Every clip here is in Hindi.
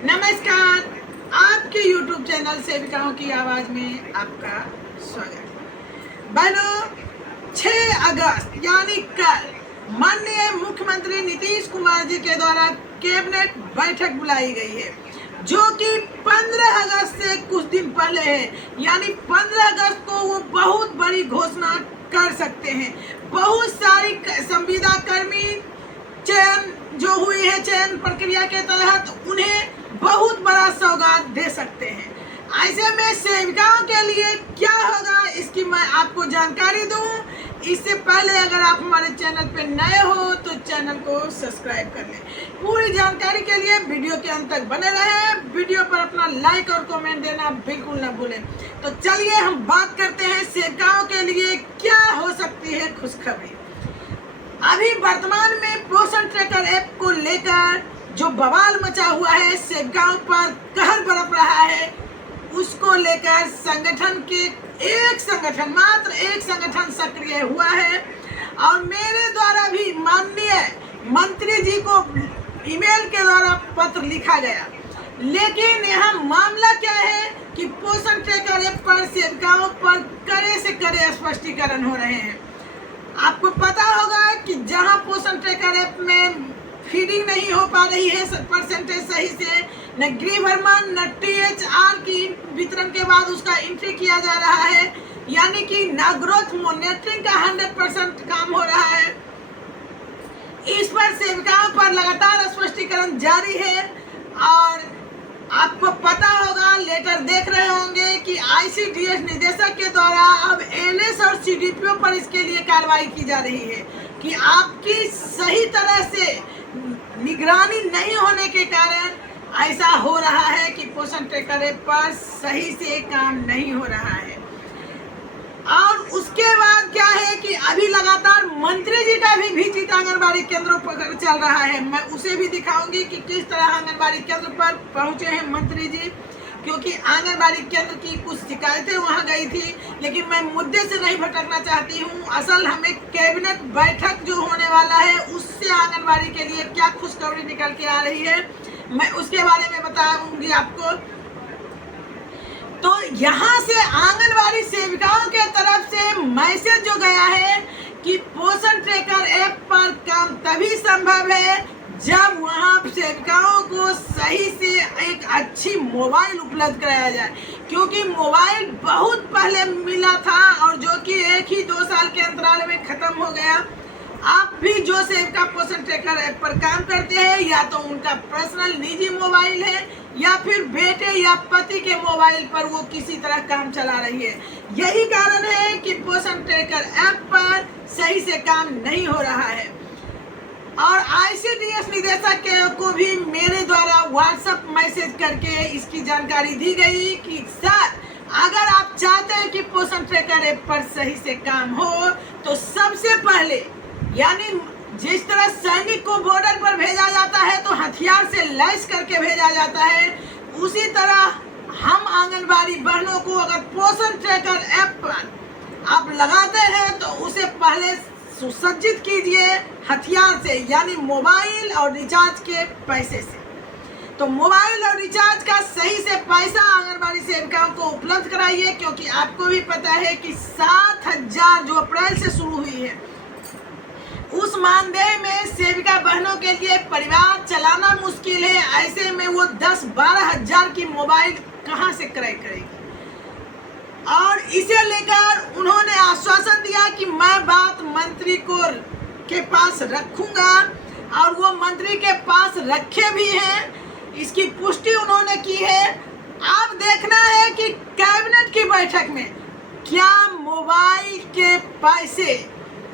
नमस्कार, आपके YouTube चैनल सेविकाओं की आवाज में आपका स्वागत है। बहनों, 6 अगस्त यानी कल माननीय मुख्यमंत्री नीतीश कुमार जी के द्वारा कैबिनेट बैठक बुलाई गई है, जो कि 15 अगस्त से कुछ दिन पहले है। यानी 15 अगस्त को वो बहुत बड़ी घोषणा कर सकते हैं। बहुत सारी संविदा कर्मी चयन जो हुई है, चयन प्रक्रिया के तहत उन्हें बहुत बड़ा सौगात दे सकते हैं। ऐसे में सेविकाओं के लिए क्या होगा, इसकी मैं आपको जानकारी दूं। इससे पहले अगर आप हमारे चैनल पे नए हो तो चैनल को सब्सक्राइब कर लें। पूरी जानकारी के लिए वीडियो के अंत तक बने रहें। वीडियो पर अपना लाइक और कमेंट देना बिल्कुल न भूलें। तो चलिए हम बात करते हैं सेविकाओं के लिए क्या हो सकती है खुशखबरी। अभी वर्तमान में पोषण ट्रैकर ऐप को लेकर जो बवाल मचा हुआ है, सेविकाओं पर कहर बरप रहा है, उसको लेकर मात्र एक संगठन सक्रिय हुआ है। और मेरे द्वारा भी माननीय मंत्री जी को ईमेल के द्वारा पत्र लिखा गया। लेकिन यहाँ मामला क्या है कि पोषण ट्रैकर ऐप पर सेविकाओं पर कड़े से कड़े स्पष्टीकरण हो रहे हैं। आपको पता होगा कि जहां पोषण ट्रैकर ऐप में फीडिंग नहीं हो पा रही है परसेंटेज सही से, न गृह भ्रमण न THR की वितरण के बाद उसका एंट्री किया जा रहा है, यानी कि न ग्रोथ मॉनिटरिंग का 100% काम हो रहा है। इस पर सेविकाओं पर लगातार स्पष्टीकरण जारी है। और आपको पता होगा, लेटर देख रहे होंगे कि ICDS निदेशक के द्वारा अब LS और CDPO पर इसके लिए कार्रवाई की जा रही है कि आपकी सही तरह से निगरानी नहीं होने के कारण ऐसा हो रहा है कि पोषण ट्रैकर ऐप पर सही से काम नहीं हो रहा है। और उसके बाद क्या है कि अभी लगातार मंत्री जी का भी विजिट आंगनबाड़ी केंद्रों पर चल रहा है। मैं उसे भी दिखाऊंगी कि किस तरह आंगनबाड़ी केंद्र पर पहुंचे हैं मंत्री जी, क्योंकि आंगनबाड़ी केंद्र की कुछ शिकायतें वहां गई थी। लेकिन मैं मुद्दे से नहीं भटकना चाहती हूं। असल हमें कैबिनेट बैठक जो होने वाला है, उससे आंगनबाड़ी के लिए क्या खुशखबरी निकल के आ रही है, मैं उसके बारे में बताऊंगी आपको। तो यहाँ से आंगनबाड़ी सेविकाओं के तरफ से मैसेज जो गया है कि पोषण ट्रैकर ऐप पर काम तभी संभव है जब वहाँ सेविकाओं को सही से एक अच्छी मोबाइल उपलब्ध कराया जाए, क्योंकि मोबाइल बहुत पहले मिला था और जो कि 1 ही 2 साल के अंतराल में खत्म हो गया। आप भी जो सेविका पोषण ट्रैकर ऐप पर काम करते हैं, या तो उनका पर्सनल निजी मोबाइल है या फिर बेटे या पति के मोबाइल पर वो किसी तरह काम चला रही है। यही कारण है कि पोषण ट्रैकर ऐप पर सही से काम नहीं हो रहा है। और ICDS निदेशक को भी मेरे द्वारा व्हाट्सएप मैसेज करके इसकी जानकारी दी गई कि सर, अगर आप चाहते हैं कि पोषण ट्रैकर ऐप पर सही से काम हो तो सबसे पहले, यानी जिस तरह सैनिक को बॉर्डर पर भेजा जाता है तो हथियार से लैस करके भेजा जाता है, उसी तरह हम आंगनबाड़ी बहनों को अगर पोषण ट्रैकर ऐप पर आप लगाते हैं तो उसे पहले सुसज्जित कीजिए हथियार से, यानी मोबाइल और रिचार्ज के पैसे से। तो मोबाइल और रिचार्ज का सही से पैसा आंगनबाड़ी सेविकाओं को उपलब्ध कराइए, क्योंकि आपको भी पता है कि 7,000 जो अप्रैल से शुरू हुई है, उस मानदेय में सेविका बहनों के लिए परिवार चलाना मुश्किल है। ऐसे में वो 10-12 हजार की मोबाइल कहां से क्रय करेगी। और इसे लेकर उन्होंने आश्वासन दिया कि मैं बात मंत्री के पास रखूंगा, और वो मंत्री के पास रखे भी हैं। इसकी पुष्टि उन्होंने की है। अब देखना है कि कैबिनेट की बैठक में क्या मोबाइल के पैसे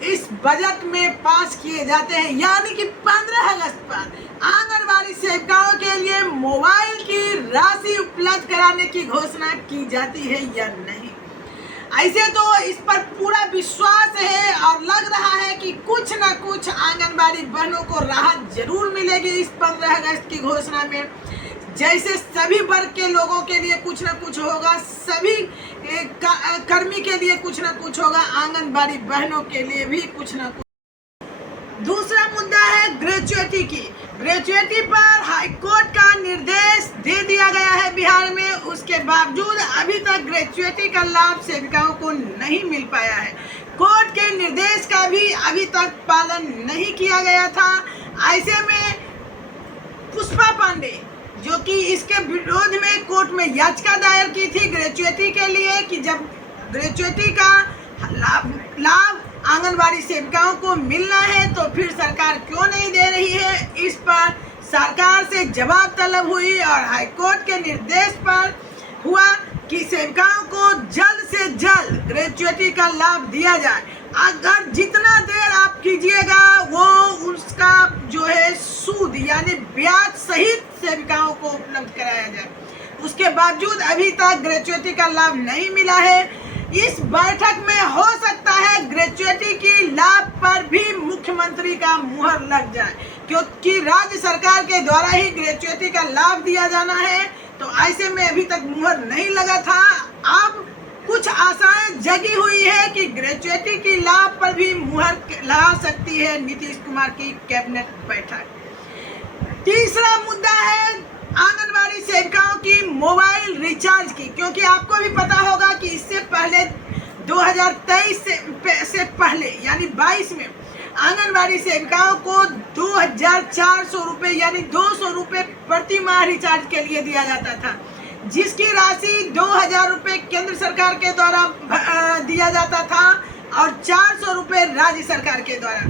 इस बजट में पास किए जाते हैं, यानी कि 15 अगस्त पर आंगनबाड़ी सेविकाओं के लिए मोबाइल की राशि उपलब्ध कराने की घोषणा की जाती है या नहीं। ऐसे तो इस पर पूरा विश्वास है और लग रहा है कि कुछ न कुछ आंगनबाड़ी बहनों को राहत जरूर मिलेगी इस 15 अगस्त की घोषणा में। जैसे सभी वर्ग के लोगों के लिए कुछ न कुछ होगा, सभी कर्मी के लिए कुछ न कुछ होगा, आंगनबाड़ी बहनों के लिए भी कुछ न कुछ। दूसरा मुद्दा है ग्रेजुएटी की। ग्रेजुएटी पर हाईकोर्ट का निर्देश के बावजूद अभी तक ग्रेच्युइटी का लाभ सेविकाओं को नहीं मिल पाया है। कोर्ट के निर्देश का भी अभी तक पालन नहीं किया गया था। ऐसे में पुष्पा पांडे जो कि इसके विरोध में कोर्ट में याचिका दायर की थी ग्रेच्युइटी के लिए कि जब ग्रेच्युइटी का लाभ आंगनबाड़ी सेविकाओं को मिलना है तो फिर सरकार क्यों नहीं दे रही है। इस पर सरकार से जवाब तलब हुई और हाईकोर्ट के निर्देश पर हुआ कि सेविकाओं को जल्द से जल्द ग्रेच्युइटी का लाभ दिया जाए। अगर जितना देर आप कीजिएगा वो उसका जो है सूद यानी ब्याज सहित सेविकाओं को उपलब्ध कराया जाए। उसके बावजूद अभी तक ग्रेच्युइटी का लाभ नहीं मिला है। इस बैठक में हो सकता है ग्रेच्युइटी की लाभ पर भी मुख्यमंत्री का मुहर लग जाए, क्योंकि राज्य सरकार के द्वारा ही ग्रेच्युइटी का लाभ दिया जाना है। तो ऐसे में अभी तक मुहर नहीं लगा था। अब कुछ आशाएं जगी हुई है कि ग्रेच्युइटी की लाभ पर भी मुहर लगा सकती है नीतीश कुमार की कैबिनेट बैठक। तीसरा मुद्दा है आंगनबाड़ी सेविकाओं की मोबाइल रिचार्ज की, क्योंकि आपको भी पता होगा कि इससे पहले 2023 से पहले यानी 22 में आंगनबाड़ी सेविकाओं को 2400 रुपये यानी 200 रुपये प्रति माह रिचार्ज के लिए दिया जाता था, जिसकी राशि 2000 रुपये केंद्र सरकार के द्वारा दिया जाता था और 400 रुपये राज्य सरकार के द्वारा।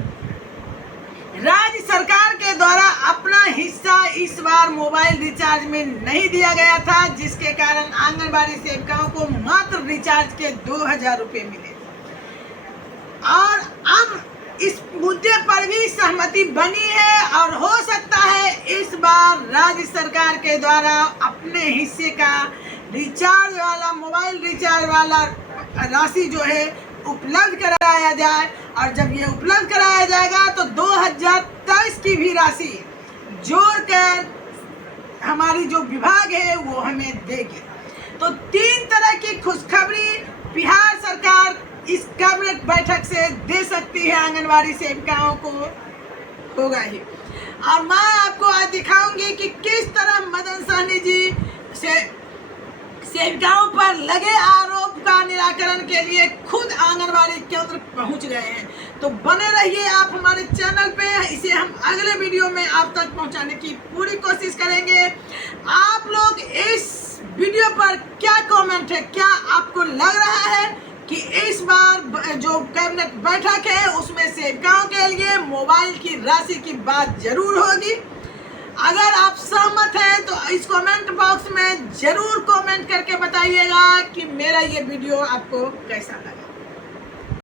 राज्य सरकार के द्वारा अपना हिस्सा इस बार मोबाइल रिचार्ज में नहीं दिया गया था, जिसके कारण आंगनबाड़ी सेविकाओं को मात्र रिचार्ज के 2000 रुपये मिले। और अब इस मुद्दे पर भी सहमति बनी है और हो सकता है इस बार राज्य सरकार के द्वारा अपने हिस्से का रिचार्ज वाला मोबाइल रिचार्ज वाला राशि जो है उपलब्ध कराया जाए। और जब ये उपलब्ध कराया जाएगा तो 2023 की भी राशि जोड़कर हमारी जो विभाग है वो हमें देगी। तो 3 तरह की खुशखबरी बिहार सरकार इस कैबिनेट बैठक से दे सकती है आंगनबाड़ी सेविकाओं को, होगा ही। और मैं आपको आज दिखाऊंगी कि किस तरह मदन सहनी जी से सेविकाओं पर लगे आरोप का निराकरण के लिए खुद आंगनबाड़ी केंद्र पहुंच गए हैं। तो बने रहिए आप हमारे चैनल पे, इसे हम अगले वीडियो में आप तक पहुंचाने की पूरी कोशिश करेंगे। आप लोग इस वीडियो पर क्या कमेंट है, क्या आपको लग रहा है कि इस बार जो कैबिनेट बैठक है उसमें सेविकाओं के लिए मोबाइल की राशि की बात जरूर होगी? अगर आप सहमत हैं तो इस कमेंट बॉक्स में जरूर कमेंट करके बताइएगा कि मेरा ये वीडियो आपको कैसा लगा।